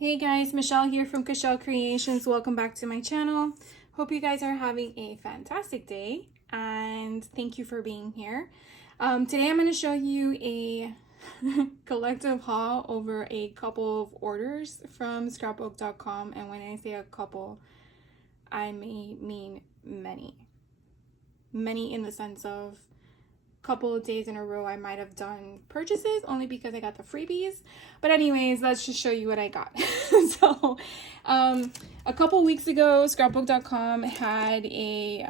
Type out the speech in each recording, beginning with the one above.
Hey guys, Michelle here from Michelle Creations. Welcome back to my channel. Hope you guys are having a fantastic day and thank you for being here. Today I'm going to show you a collective haul over a couple of orders from Scrapbook.com, and when I say a couple, I mean many. Many in the sense of couple of days in a row I might have done purchases only because I got the freebies. But anyways, let's just show you what I got. So a couple weeks ago, Scrapbook.com had a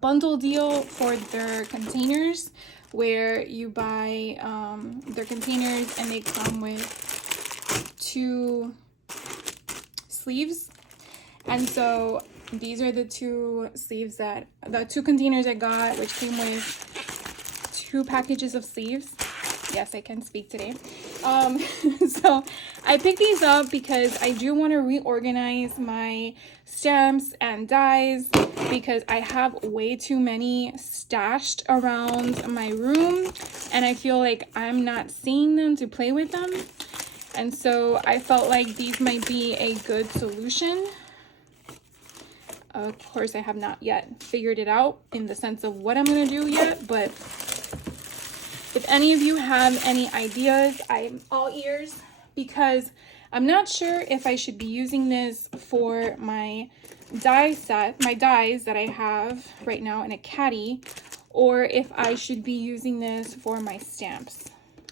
bundle deal for their containers where you buy their containers and they come with 2 sleeves. And so these are the 2 sleeves the 2 containers I got, which came with 2 packages of sleeves. Yes, I can speak today. So I picked these up because I do want to reorganize my stamps and dies because I have way too many stashed around my room and I feel like I'm not seeing them to play with them. And so I felt like these might be a good solution. Of course, I have not yet figured it out in the sense of what I'm going to do yet, but if any of you have any ideas, I'm all ears because I'm not sure if I should be using this for my die set, my dies that I have right now in a caddy, or if I should be using this for my stamps.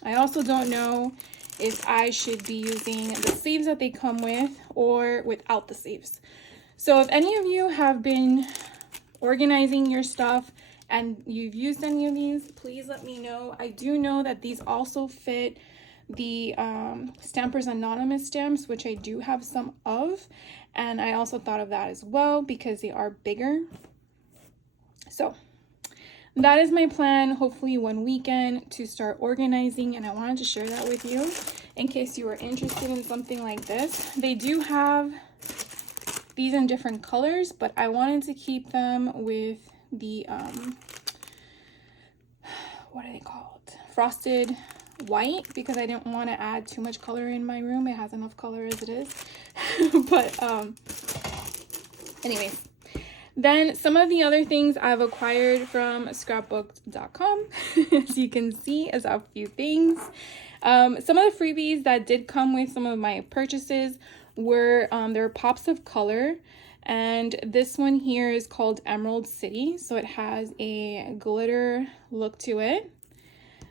I also don't know if I should be using the sleeves that they come with or without the sleeves. So if any of you have been organizing your stuff and you've used any of these, please let me know. I do know that these also fit the Stampers Anonymous stamps, which I do have some of. And I also thought of that as well because they are bigger. So that is my plan, hopefully one weekend to start organizing. And I wanted to share that with you in case you are interested in something like this. They do have these in different colors, but I wanted to keep them with the what are they called, frosted white, because I didn't want to add too much color in my room. It has enough color as it is. But anyways, then some of the other things I've acquired from Scrapbook.com as you can see is a few things. Some of the freebies that did come with some of my purchases were their pops of color, and this one here is called Emerald City, so it has a glitter look to it.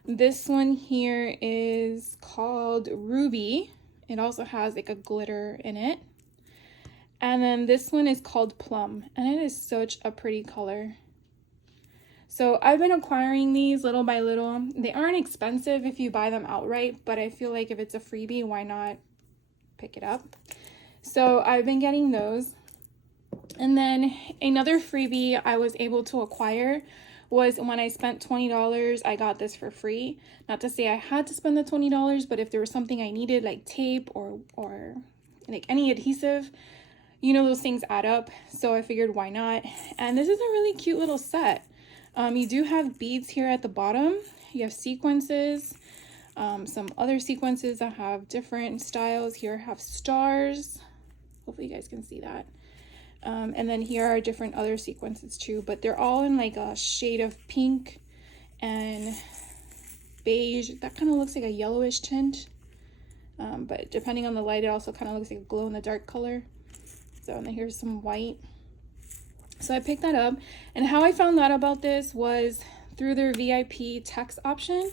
This one here is called Ruby. It also has like a glitter in it. And then this one is called Plum, and it is such a pretty color. So I've been acquiring these little by little. They aren't expensive if you buy them outright, but I feel like if it's a freebie, why not pick it up? So I've been getting those. And then another freebie I was able to acquire was when I spent $20, I got this for free. Not to say I had to spend the $20, but if there was something I needed like tape or like any adhesive, you know, those things add up. So I figured why not? And this is a really cute little set. You do have beads here at the bottom. You have sequences. Some other sequences that have different styles. Here have stars. Hopefully you guys can see that. And then here are different other sequences too, but they're all in like a shade of pink and beige. That kind of looks like a yellowish tint. But depending on the light, it also kind of looks like a glow in the dark color. So, and then here's some white. So I picked that up, and how I found out about this was through their VIP text option,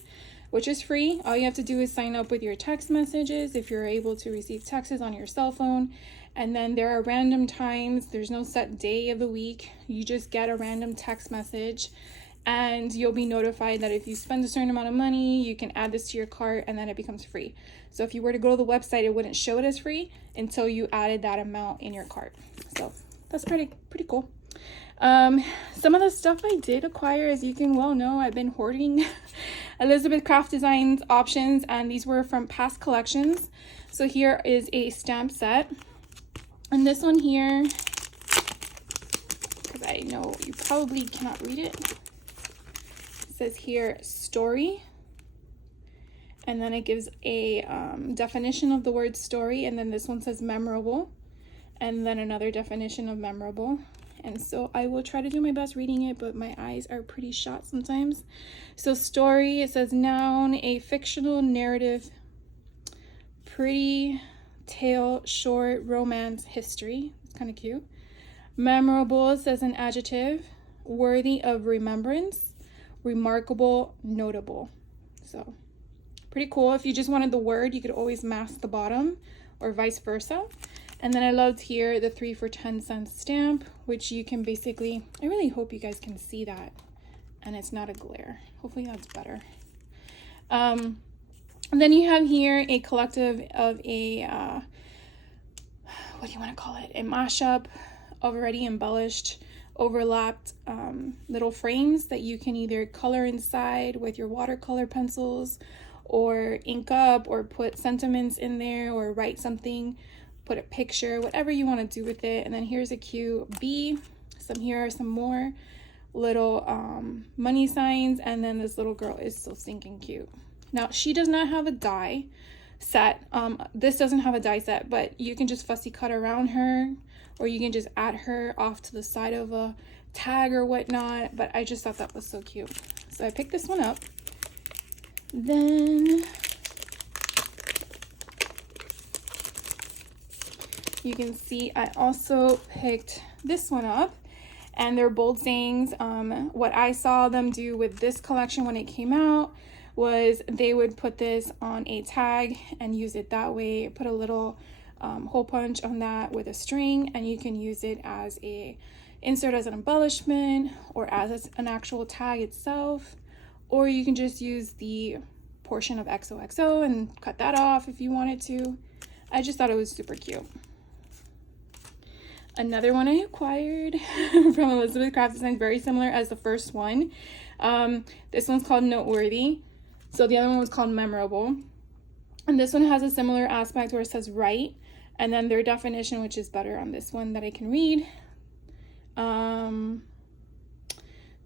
which is free. All you have to do is sign up with your text messages if you're able to receive texts on your cell phone. And then there are random times. There's no set day of the week. You just get a random text message and you'll be notified that if you spend a certain amount of money, you can add this to your cart and then it becomes free. So if you were to go to the website, it wouldn't show it as free until you added that amount in your cart. So that's pretty cool. Some of the stuff I did acquire, as you can well know, I've been hoarding Elizabeth Craft Designs options, and these were from past collections. So here is a stamp set, and this one here, because I know you probably cannot read it, it says here story, And then it gives a definition of the word story, and then this one says memorable, and then another definition of memorable. And so I will try to do my best reading it, but my eyes are pretty shot sometimes. So story, it says noun, a fictional narrative, pretty tale, short, romance, history. It's kind of cute. Memorable, it says an adjective, worthy of remembrance, remarkable, notable. So pretty cool. If you just wanted the word, you could always mask the bottom or vice versa. And then I loved here the 3 for 10 cents stamp, which you can basically, I really hope you guys can see that and it's not a glare. Hopefully that's better. And then you have here a collective of a, what do you want to call it? A mashup, already embellished, overlapped little frames that you can either color inside with your watercolor pencils or ink up or put sentiments in there or write something, put a picture, whatever you want to do with it. And then here's a cute bee. Here are some more little money signs, and then this little girl is so stinking cute. Now she does not have a die set. This doesn't have a die set, but you can just fussy cut around her, or you can just add her off to the side of a tag or whatnot. But I just thought that was so cute, so I picked this one up. Then you can see I also picked this one up, and they're bold sayings. What I saw them do with this collection when it came out was they would put this on a tag and use it that way, put a little hole punch on that with a string, and you can use it as a insert as an embellishment or as an actual tag itself, or you can just use the portion of XOXO and cut that off if you wanted to. I just thought it was super cute. Another one I acquired from Elizabeth Craft Design, very similar as the first one. This one's called Noteworthy. So the other one was called Memorable. And this one has a similar aspect where it says write, and then their definition, which is better on this one that I can read.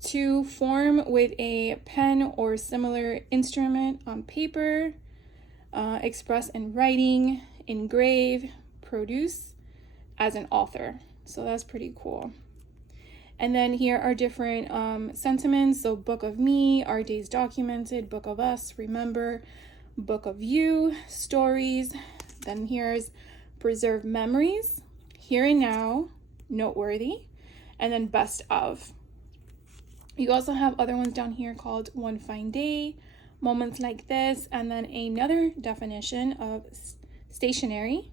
To form with a pen or similar instrument on paper, express in writing, engrave, produce as an author. So that's pretty cool. And then here are different sentiments. So book of me, our days documented, book of us, remember, book of you, stories. Then here's preserve memories, here and now, noteworthy, and then best of. You also have other ones down here called one fine day, moments like this, and then another definition of stationery,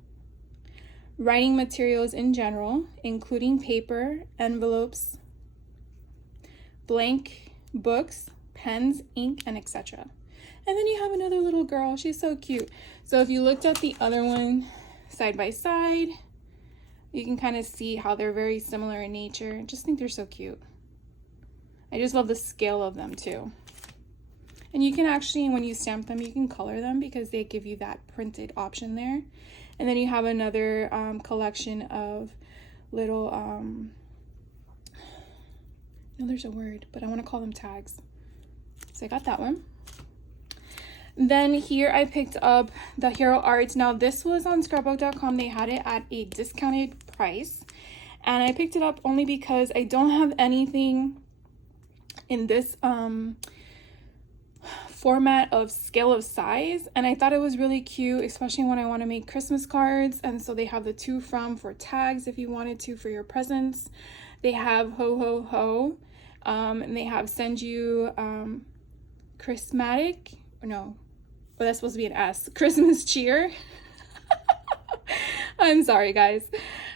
writing materials in general, including paper, envelopes, blank books, pens, ink, and etc. And then you have another little girl. She's so cute. So if you looked at the other one side by side, you can kind of see how they're very similar in nature. I just think they're so cute. I just love the scale of them too. And you can actually, when you stamp them, you can color them because they give you that printed option there. And then you have another collection of little, no, there's a word, but I want to call them tags. So I got that one. Then here I picked up the Hero Arts. Now this was on Scrapbook.com. They had it at a discounted price. And I picked it up only because I don't have anything in this format of scale of size, and I thought it was really cute, especially when I want to make Christmas cards. And so they have the to from for tags if you wanted to for your presents. They have ho ho ho, and they have send you Christmatic, or no, well, that's supposed to be an S, Christmas cheer. I'm sorry guys.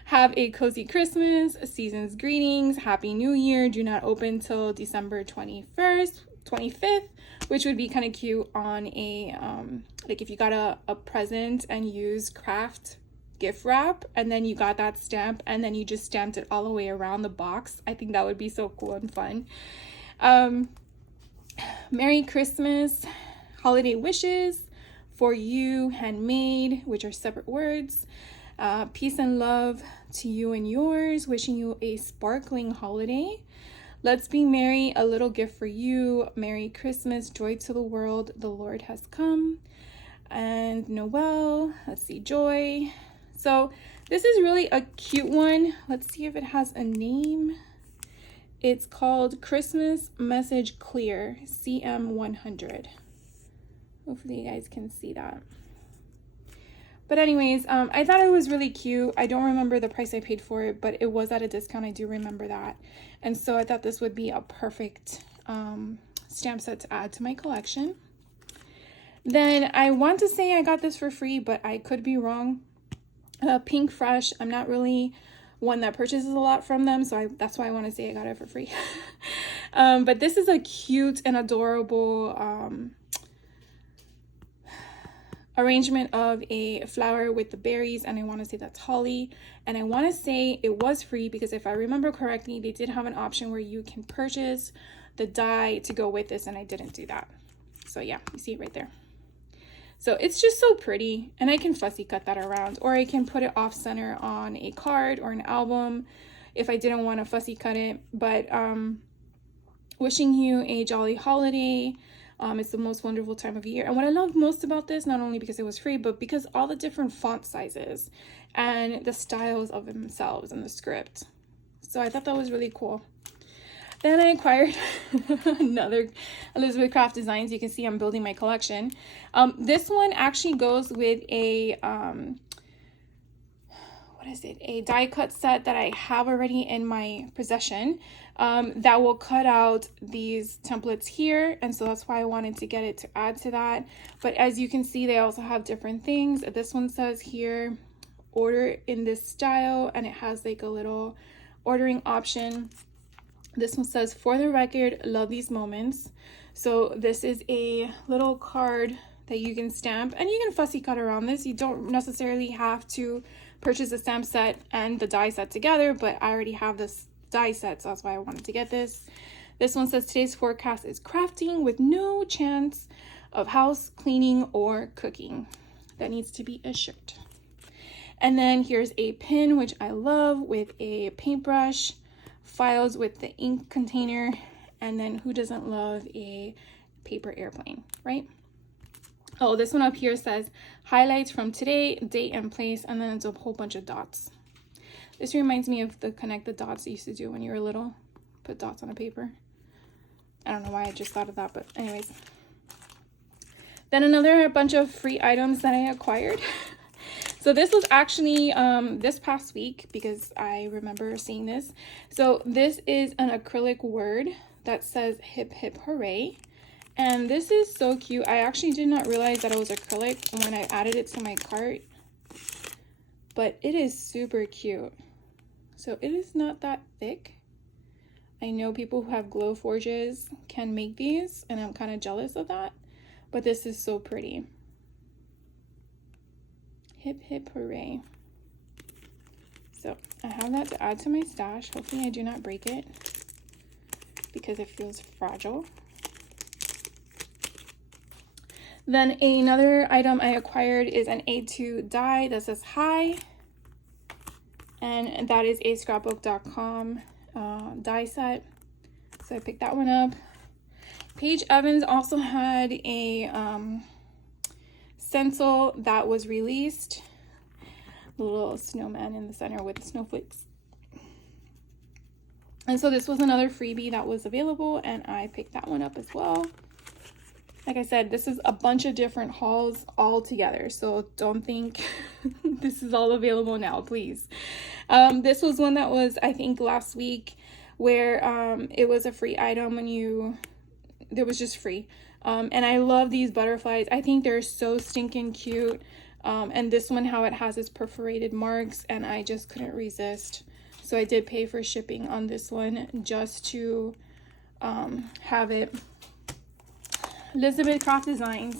Have a cozy Christmas, season's greetings, Happy New Year, do not open till December 25th, which would be kind of cute on a, like if you got a present and used craft gift wrap, and then you got that stamp, and then you just stamped it all the way around the box. I think that would be so cool and fun. Merry Christmas, holiday wishes for you, handmade, which are separate words. Peace and love to you and yours, wishing you a sparkling holiday. Let's be merry, a little gift for you. Merry Christmas, joy to the world, the Lord has come. and Noel. Let's see, Joy. So this is really a cute one. Let's see if it has a name. It's called Christmas Message Clear CM100. Hopefully you guys can see that. But anyways, I thought it was really cute. I don't remember the price I paid for it, but it was at a discount. I do remember that. And so I thought this would be a perfect stamp set to add to my collection. Then I want to say I got this for free, but I could be wrong. Pink Fresh. I'm not really one that purchases a lot from them, so that's why I want to say I got it for free. But this is a cute and adorable arrangement of a flower with the berries, and I want to say that's holly, and I want to say it was free because if I remember correctly, they did have an option where you can purchase the die to go with this, and I didn't do that. So yeah, you see it right there. So it's just so pretty, and I can fussy cut that around, or I can put it off center on a card or an album if I didn't want to fussy cut it. But wishing you a jolly holiday. It's the most wonderful time of year. And what I love most about this, not only because it was free, but because all the different font sizes and the styles of themselves and the script. So I thought that was really cool. Then I acquired another Elizabeth Craft Designs. You can see I'm building my collection. This one actually goes with a, a die cut set that I have already in my possession that will cut out these templates here. And so that's why I wanted to get it to add to that. But as you can see, they also have different things. This one says here, order in this style, and it has like a little ordering option. This one says, for the record, love these moments. So this is a little card that you can stamp, and you can fussy cut around this. You don't necessarily have to purchase a stamp set and the die set together, but I already have this die set, so that's why I wanted to get this. This one says, today's forecast is crafting with no chance of house cleaning or cooking. That needs to be a shirt. And then here's a pin, which I love, with a paintbrush, files with the ink container, and then who doesn't love a paper airplane, right? Oh, this one up here says highlights from today, date and place, and then it's a whole bunch of dots. This reminds me of the connect the dots you used to do when you were little, put dots on a paper. I don't know why I just thought of that, but anyways. Then another bunch of free items that I acquired. So this was actually this past week because I remember seeing this. So this is an acrylic word that says hip hip hooray. And this is so cute. I actually did not realize that it was acrylic when I added it to my cart. But it is super cute. So it is not that thick. I know people who have glow forges can make these, and I'm kind of jealous of that. But this is so pretty. Hip hip hooray. So I have that to add to my stash. Hopefully I do not break it because it feels fragile. Then another item I acquired is an A2 die that says hi, and that is a Scrapbook.com die set. So I picked that one up. Paige Evans also had a stencil that was released, the little snowman in the center with snowflakes. And so this was another freebie that was available, and I picked that one up as well. Like I said, this is a bunch of different hauls all together, so don't think this is all available now, please. This was one that was, I think, last week, where it was a free item when there was just free. And I love these butterflies. I think they're so stinking cute. And this one, how it has its perforated marks, and I just couldn't resist. So I did pay for shipping on this one just to have it. Elizabeth Craft Designs.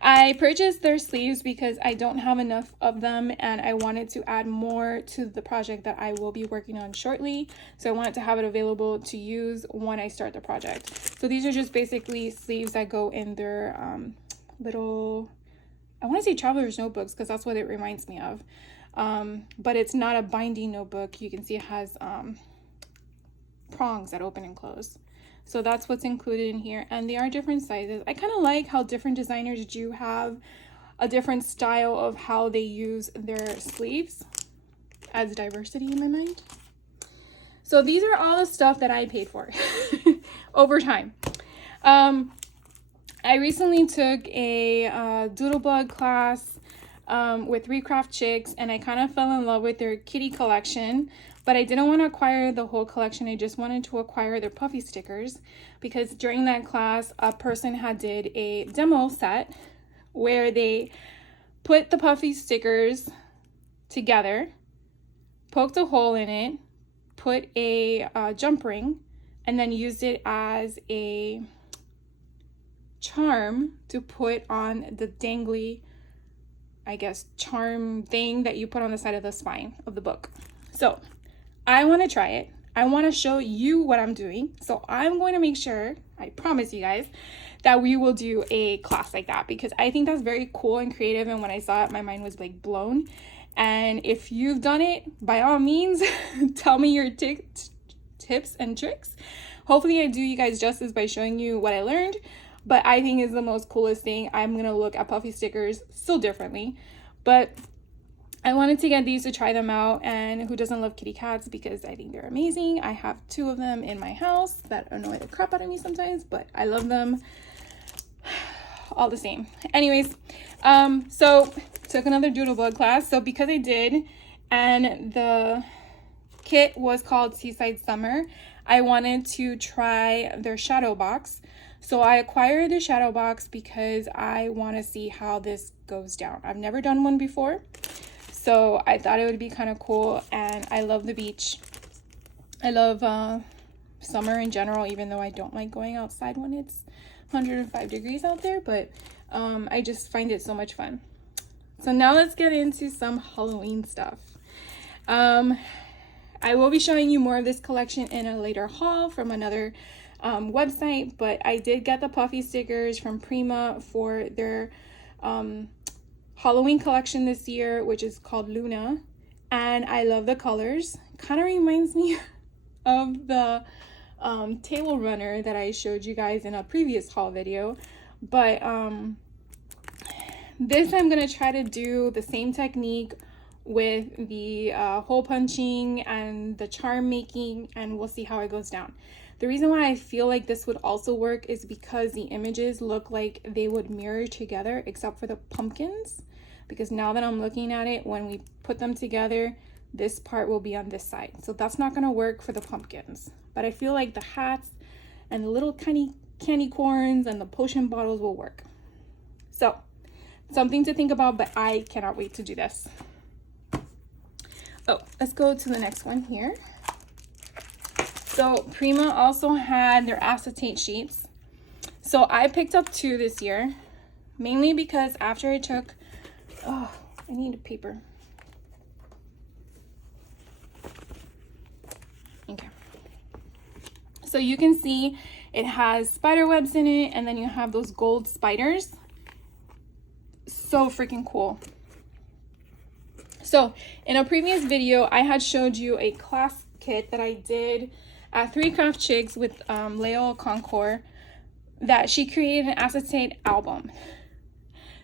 I purchased their sleeves because I don't have enough of them, and I wanted to add more to the project that I will be working on shortly. So I wanted to have it available to use when I start the project. So these are just basically sleeves that go in their little, I want to say traveler's notebooks because that's what it reminds me of. But it's not a binding notebook. You can see it has prongs that open and close. So that's what's included in here, and they are different sizes. I kind of like how different designers do have a different style of how they use their sleeves. Adds diversity in my mind. So these are all the stuff that I paid for over time. I recently took a Doodlebug class with Recraft Chicks, and I kind of fell in love with their kitty collection, but I didn't want to acquire the whole collection. I just wanted to acquire their puffy stickers, because during that class, a person had did a demo set where they put the puffy stickers together, poked a hole in it, put a jump ring, and then used it as a charm to put on the dangly, I guess, charm thing that you put on the side of the spine of the book. So I want to try it. I want to show you what I'm doing. So I'm going to make sure, I promise you guys, that we will do a class like that, because I think that's very cool and creative. And when I saw it, my mind was like blown. And if you've done it, by all means, tell me your tips and tricks. Hopefully I do you guys justice by showing you what I learned. But I think is the most coolest thing. I'm going to look at puffy stickers still differently. But I wanted to get these to try them out. And who doesn't love kitty cats? Because I think they're amazing. I have 2 of them in my house that annoy the crap out of me sometimes, but I love them all the same. Anyways, so took another Doodlebug class. So because I did, and the kit was called Seaside Summer, I wanted to try their shadow box. So I acquired the shadow box because I want to see how this goes down. I've never done one before, so I thought it would be kind of cool. And I love the beach. I love summer in general, even though I don't like going outside when it's 105 degrees out there, but I just find it so much fun. So now let's get into some Halloween stuff. I will be showing you more of this collection in a later haul from another website, but I did get the puffy stickers from Prima for their Halloween collection this year, which is called Luna, and I love the colors. Kind of reminds me of the table runner that I showed you guys in a previous haul video, but this I'm gonna try to do the same technique with the hole punching and the charm making, and we'll see how it goes down. The reason why I feel like this would also work is because the images look like they would mirror together, except for the pumpkins, because now that I'm looking at it, when we put them together, this part will be on this side. So that's not going to work for the pumpkins. But I feel like the hats and the little tiny candy corns and the potion bottles will work. So something to think about, but I cannot wait to do this. Oh, let's go to the next one here. So Prima also had their acetate sheets. So I picked up 2 this year, mainly because after I took, I need a paper. Okay. So you can see it has spider webs in it, and then you have those gold spiders. So freaking cool. So in a previous video, I had showed you a class kit that I did at 3 Craft Chicks with Leo Concours, that she created an acetate album.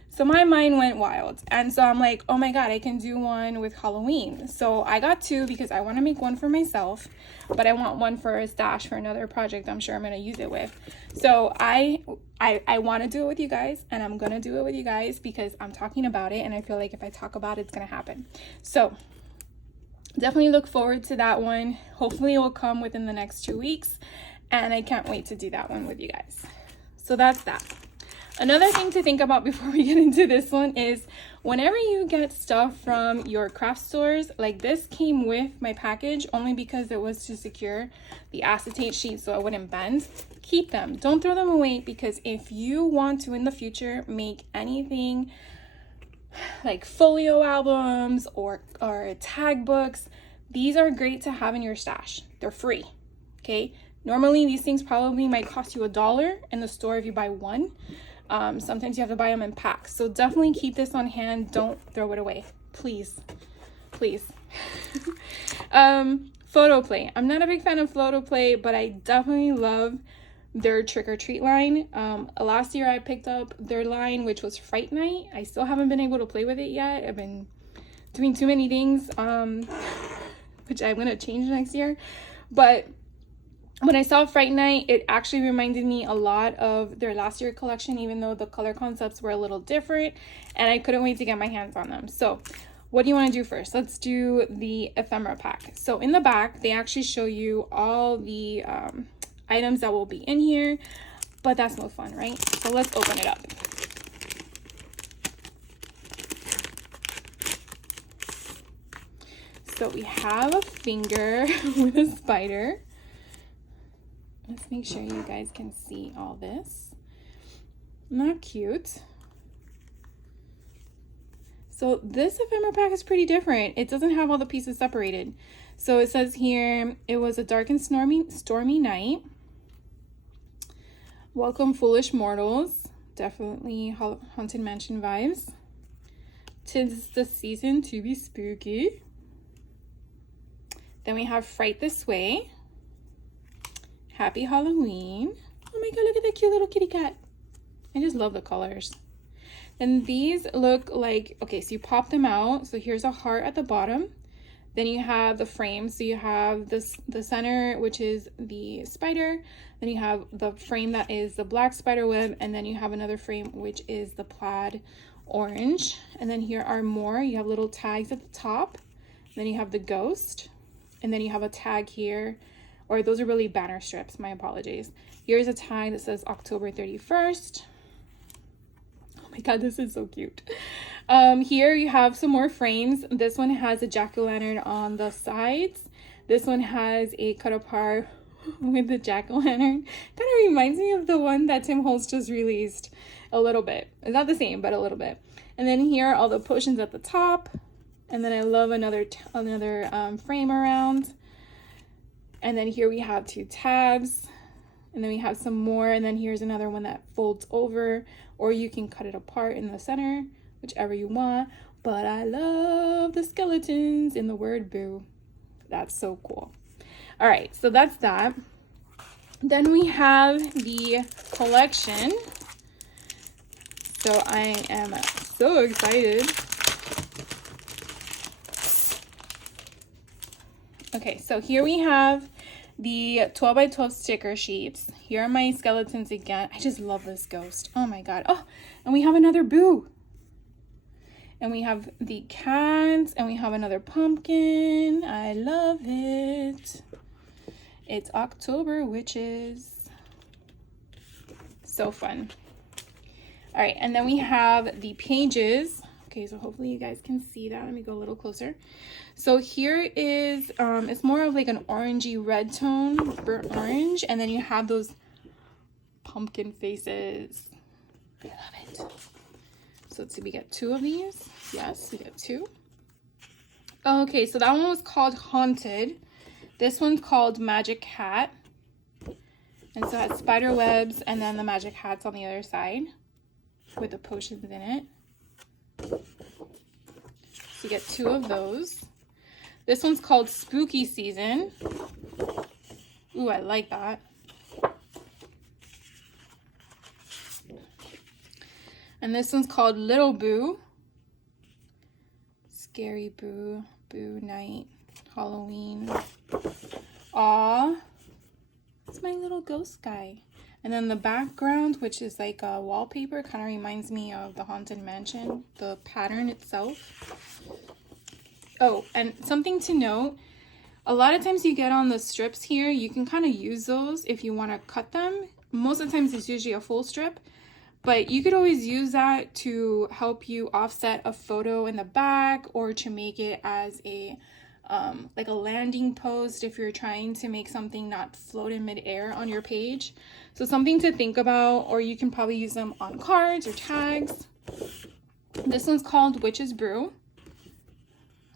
So my mind went wild, and so I'm like, oh my god, I can do one with Halloween. So I got 2 because I want to make one for myself, but I want one for a stash for another project I'm sure I'm going to use it with. So I want to do it with you guys, and I'm going to do it with you guys because I'm talking about it, and I feel like if I talk about it, it's going to happen. So definitely look forward to that one. Hopefully it will come within the next 2 weeks, and I can't wait to do that one with you guys. So that's that. Another thing to think about before we get into this one is whenever you get stuff from your craft stores, like this came with my package only because it was to secure the acetate sheet so it wouldn't bend. Keep them. Don't throw them away, because if you want to in the future make anything like folio albums or tag books, these are great to have in your stash. They're free. Okay, normally these things probably might cost you $1 in the store if you buy one. Sometimes you have to buy them in packs, so definitely keep this on hand. Don't throw it away, please. Photo play. I'm not a big fan of photo play, but I definitely love their trick or treat line. Last year I picked up their line, which was Fright Night. I still haven't been able to play with it yet. I've been doing too many things, which I'm gonna change next year. But when I saw Fright Night, it actually reminded me a lot of their last year collection, even though the color concepts were a little different, and I couldn't wait to get my hands on them. So what do you want to do first? Let's do the ephemera pack. So in the back, they actually show you all the items that will be in here, but that's no fun, right? So let's open it up. So we have a finger with a spider. Let's make sure you guys can see all this. Not cute. So this ephemera pack is pretty different. It doesn't have all the pieces separated. So it says here, it was a dark and stormy night. Welcome, foolish mortals. Definitely Haunted Mansion vibes. 'Tis the season to be spooky. Then we have Fright This Way. Happy Halloween. Oh my god, look at that cute little kitty cat. I just love the colors. And these look like, okay, so you pop them out. So here's a heart at the bottom. Then you have the frame. So you have this, the center, which is the spider. Then you have the frame that is the black spider web. And then you have another frame, which is the plaid orange. And then here are more. You have little tags at the top. Then you have the ghost. And then you have a tag here. Or those are really banner strips, my apologies. Here's a tag that says October 31st. Oh my god, this is so cute. Here you have some more frames. This one has a jack-o'-lantern on the sides. This one has a cut apart with the jack-o'-lantern. Kind of reminds me of the one that Tim Holtz just released a little bit. It's not the same, but a little bit. And then here are all the potions at the top. And then I love another frame around. And then here we have two tabs, and then we have some more, and then here's another one that folds over, or you can cut it apart in the center, whichever you want. But I love the skeletons in the word boo. That's so cool. All right, so that's that. Then we have the collection. So I am so excited. Okay, so here we have the 12 by 12 sticker sheets. Here are my skeletons again. I just love this ghost. Oh my god. Oh, and we have another boo. And we have the cats, and we have another pumpkin. I love it. It's October Witches. So fun. All right, and then we have the pages. Okay, so hopefully you guys can see that. Let me go a little closer. So here is, it's more of like an orangey red tone, burnt orange. And then you have those pumpkin faces. I love it. So let's see, we get two of these. Yes, we get two. Okay, so that one was called Haunted. This one's called Magic Hat. And so it has spider webs and then the magic hats on the other side with the potions in it. So you get two of those. This one's called Spooky Season. Ooh, I like that. And this one's called Little Boo. Scary Boo, Boo Night, Halloween. Aw, it's my little ghost guy. And then the background, which is like a wallpaper, kind of reminds me of the Haunted Mansion, the pattern itself. Oh, and something to note, a lot of times you get on the strips here, you can kind of use those if you want to cut them. Most of the times it's usually a full strip, but you could always use that to help you offset a photo in the back or to make it as a like a landing post if you're trying to make something not float in midair on your page. So something to think about, or you can probably use them on cards or tags. This one's called Witch's Brew.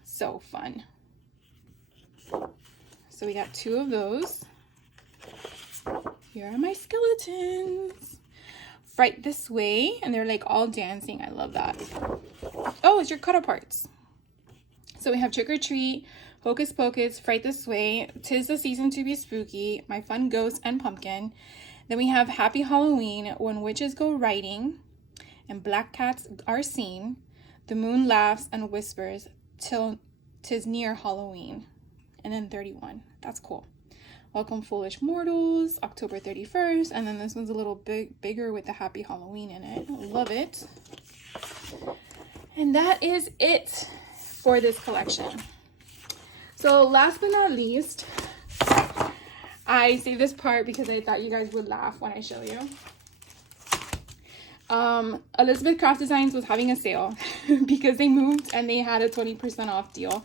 So fun. So we got two of those. Here are my skeletons. Fright This Way, and they're like all dancing. I love that. Oh, it's your cut aparts. So we have Trick or Treat, Hocus Pocus, Fright This Way, 'Tis the Season to be Spooky, My Fun Ghost, and Pumpkin. Then we have Happy Halloween, when witches go riding and black cats are seen. The moon laughs and whispers till 'tis near Halloween. And then 31. That's cool. Welcome Foolish Mortals, October 31st. And then this one's a little bigger with the Happy Halloween in it. Love it. And that is it for this collection. So last but not least, I saved this part because I thought you guys would laugh when I show you. Elizabeth Craft Designs was having a sale because they moved and they had a 20% off deal,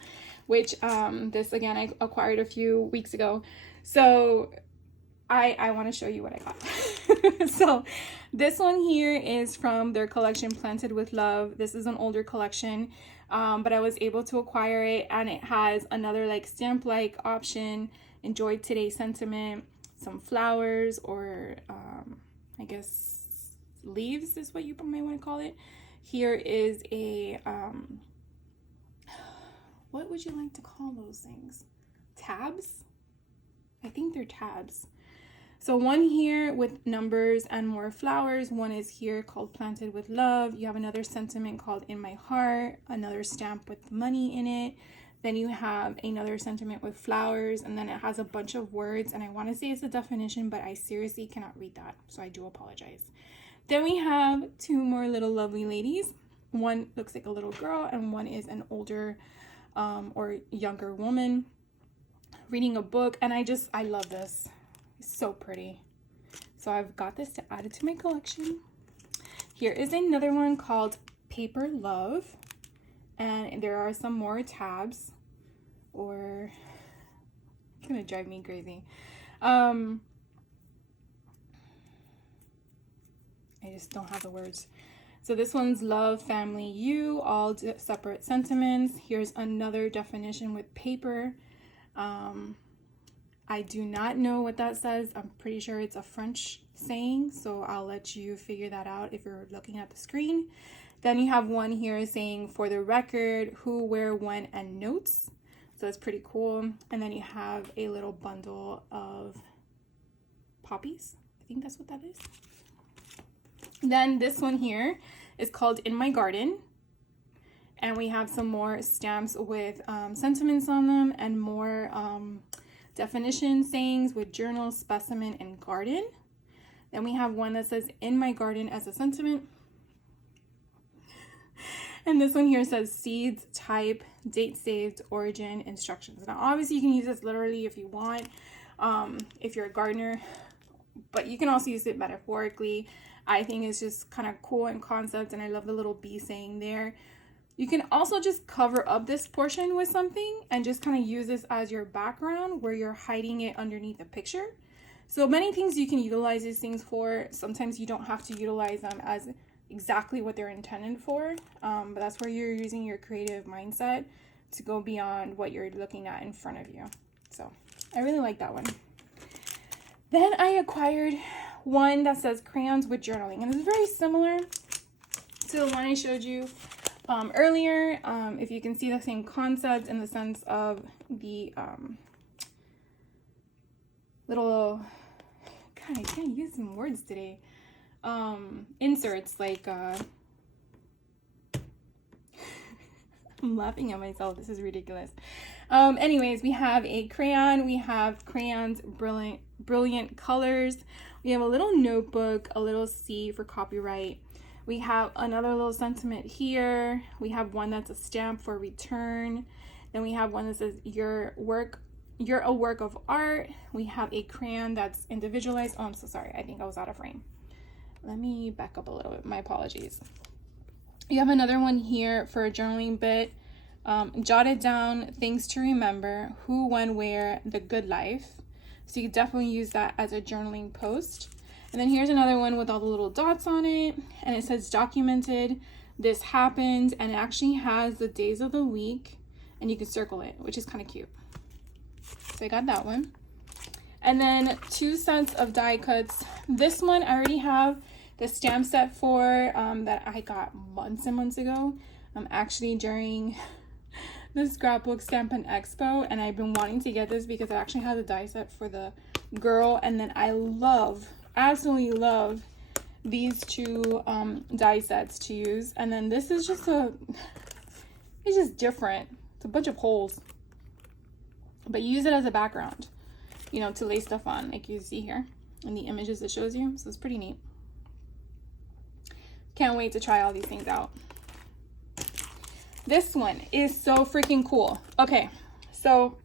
which this again I acquired a few weeks ago. So I want to show you what I got. So this one here is from their collection Planted with Love. This is an older collection, but I was able to acquire it, and it has another like stamp like option. Enjoy today's sentiment, some flowers, or I guess leaves is what you might want to call it. Here is a what would you like to call those things? Tabs? I think they're tabs. So one here with numbers and more flowers. One is here called Planted with Love. You have another sentiment called In My Heart, another stamp with money in it. Then you have another sentiment with flowers, and then it has a bunch of words, and I want to say it's a definition, but I seriously cannot read that, so I do apologize. Then we have two more little lovely ladies. One looks like a little girl, and one is an older or younger woman reading a book, and I love this. It's so pretty. So I've got this to add it to my collection. Here is another one called Paper Love. And there are some more tabs, or it's gonna drive me crazy. I just don't have the words. So this one's Love, Family, You, all separate sentiments. Here's another definition with paper. I do not know what that says. I'm pretty sure it's a French saying, so I'll let you figure that out if you're looking at the screen. Then you have one here saying for the record, who, where, when, and notes. So that's pretty cool. And then you have a little bundle of poppies. I think that's what that is. Then this one here is called In My Garden. And we have some more stamps with sentiments on them, and more definition sayings with journal, specimen, and garden. Then we have one that says In My Garden as a sentiment. And this one here says seeds, type, date saved, origin, instructions. Now, obviously, you can use this literally if you want, if you're a gardener, but you can also use it metaphorically. I think it's just kind of cool in concept, and I love the little bee saying there. You can also just cover up this portion with something and just kind of use this as your background where you're hiding it underneath a picture. So many things you can utilize these things for. Sometimes you don't have to utilize them as exactly what they're intended for, but that's where you're using your creative mindset to go beyond what you're looking at in front of you. So I really like that one. Then I acquired one that says crayons with journaling, and it's very similar to the one I showed you earlier. If you can see the same concept in the sense of the little, God, I can't use some words today. Inserts, like I'm laughing at myself, this is ridiculous. Anyways, we have a crayon, we have crayons, brilliant colors, we have a little notebook, a little C for copyright, we have another little sentiment here, we have one that's a stamp for return, then we have one that says you're a work of art, we have a crayon that's individualized. Oh, I'm so sorry, I think I was out of frame. Let me back up a little bit. My apologies. You have another one here for a journaling bit. Jotted down things to remember, who, when, where, the good life. So you can definitely use that as a journaling post. And then here's another one with all the little dots on it. And it says documented, this happened. And it actually has the days of the week. And you can circle it, which is kind of cute. So I got that one. And then 2 sets of die cuts. This one I already have the stamp set for that I got months and months ago. Actually during the Scrapbook Stampin' Expo, and I've been wanting to get this because it actually has a die set for the girl. And then I love absolutely love these two die sets to use. And then this is just it's just different. It's a bunch of holes, but you use it as a background, you know, to lay stuff on, like you see here in the images it shows you. So it's pretty neat. Can't wait to try all these things out. This one is so freaking cool. Okay, so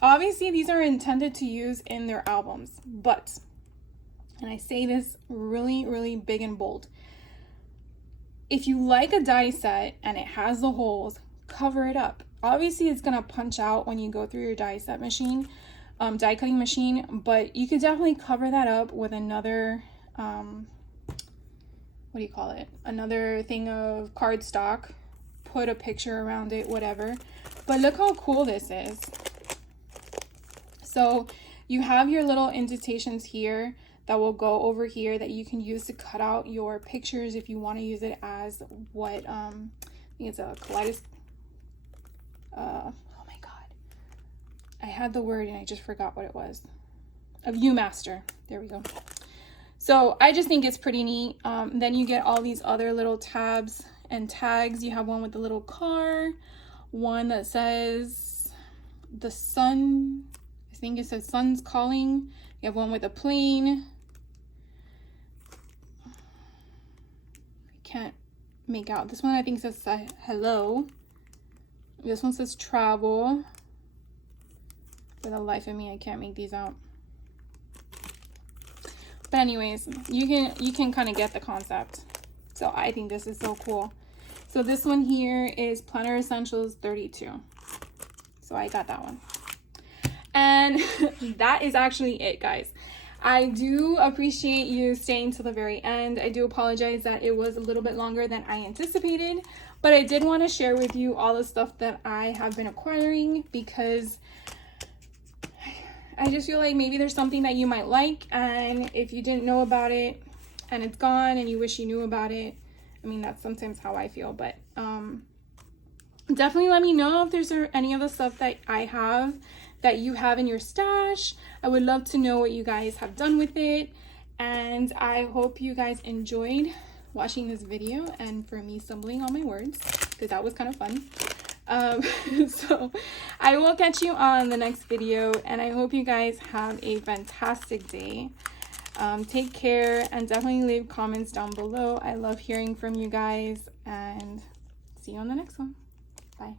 obviously these are intended to use in their albums, but, and I say this really, really big and bold, if you like a die set and it has the holes, cover it up. Obviously it's gonna punch out when you go through your die set machine, die cutting machine, but you could definitely cover that up with another, what do you call it? Another thing of cardstock, put a picture around it, whatever. But look how cool this is. So you have your little indentations here that will go over here that you can use to cut out your pictures if you want to use it as what, I think it's a kaleidoscope. Oh my God. I had the word and I just forgot what it was. A Viewmaster. There we go. So I just think it's pretty neat. Then you get all these other little tabs and tags. You have one with the little car, one that says the sun. I think it says sun's calling. You have one with a plane. I can't make out. This one I think says hello. This one says travel. For the life of me, I can't make these out. But anyways, you can kind of get the concept. So I think this is so cool. So this one here is Planner Essentials 32. So I got that one. And that is actually it, guys. I do appreciate you staying till the very end. I do apologize that it was a little bit longer than I anticipated, but I did want to share with you all the stuff that I have been acquiring because I just feel like maybe there's something that you might like, and if you didn't know about it and it's gone and you wish you knew about it, I mean, that's sometimes how I feel. But definitely let me know if there's any of the stuff that I have that you have in your stash. I would love to know what you guys have done with it, and I hope you guys enjoyed watching this video and for me stumbling on my words, because that was kind of fun. So I will catch you on the next video, and I hope you guys have a fantastic day. Take care, and definitely leave comments down below. I love hearing from you guys, and see you on the next one. Bye.